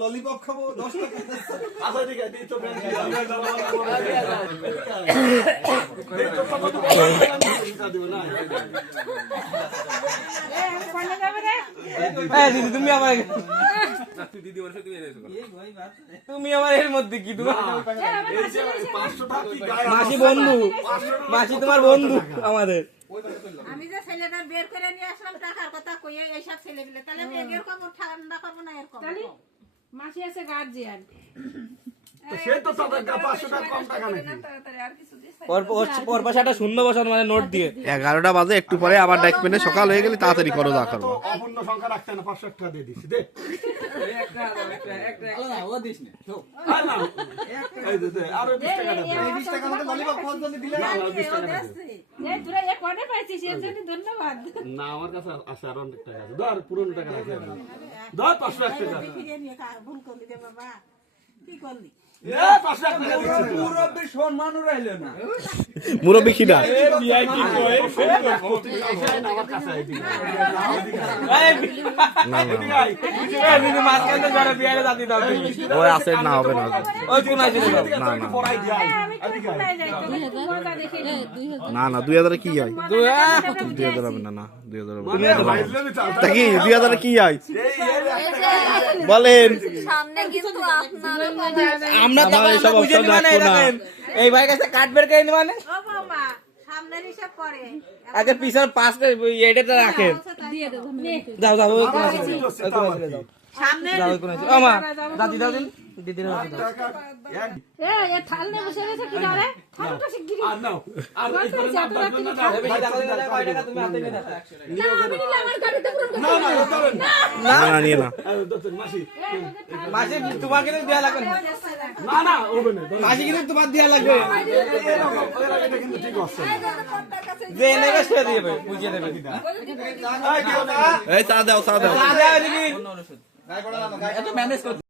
Lollipop খাবো 10 টাকা। আচ্ছা ঠিক আছে, তো দিদি তুমি আমার তুমি আমার এর মধ্যে কি মাসি বন্ধু, মাসি তোমার বন্ধু আমাদের। আমি যে ছেলেটা বের করে নিয়ে আসলাম টাকার কথা কইয়ে এইসব ছেলেগুলো, তাহলে আমি এরকম ঠান্ডা করবো না এরকম। মাসি আছে গার্জিয়ান, সে তো তাদের 500 টাকা কম টাকা নাকি। পর পাশে একটা শূন্য বসানো মানে নোট দিয়ে। 11টা বাজে, একটু পরে আবার ডাকবেন, সকাল হয়ে গেলে তাড়াতাড়ি করো যা করো। অপূর্ণ সংখ্যা রাখতে না, 500 টাকা দিয়ে দিছি দে। আর না, এই দে আরো 20 টাকা দে। 20 টাকা মতো ললিপপ খাওয়ার জন্য দিলে না 20 টাকা দে। এই তোরা এক অর্ডার পাইছিস এর জন্য ধন্যবাদ। না আমার কাছে আছে আর অনেক টাকা আছে। ধর পুরনো টাকা রাখি আমি। ধর 500 টাকা। ফিরে নিয়ে ভুল করলি রে বাবা, কি করলি? এ 500 টাকা দিচ্ছি তো। মুরব্বি সম্মান রাইলো না। মুরব্বি খিদা আমার কাছে আইডি। দিদি মাঝখানে যারা বিয়ারে জাতি দাও তুমি। ওই আছে না, হবে না। ওই কোন আছে না না পড়াই যাই। আমি কোথায় যাই তো মজা দেখে না না, 2000 কি হয়? 2000 হবে না, না 2000 হবে তা কি 2000 কি হয় বলেন? সামনে কিন্তু আপনারা আমরা তো এইসব বুঝে অপশন নিবানে রাখবো না। দেখেন এই ভাই কাছে কাট বের করে নিবানে ও বাবা সামনের হিসাব করে আগে পিছন পাঁচটা এইটা রাখেন। দিয়ে দেব নে যাও যাও ওই কোন আছে যাও সামনে যাও ওই কোন আছে ও মা দাদি দাও দিন দিদি দাও দিন। এ থাল নে বসে রয়েছে কি ধরে থালটা শিগগিরি আর নাও। আর এই করে বেশি টাকা দিলে কয় টাকা তুমি হাতে নিয়ে রাখো। না আমি নিলে আমার গাড়িতে পুরো না না ধরেন না। না না, নিয়ে না। দত্তন মাসি। মাসি তোমার কিন্তু দেয়া লাগবে না। না না হবে না। মাসি কিন্তু তোমার দেয়া লাগবে। এটা কিন্তু ঠিক আছে। যে নেবে সে দিবে বুঝিয়ে দেবে। এই চা দাও, চা দাও। দাদা দিদি এত ম্যানেজ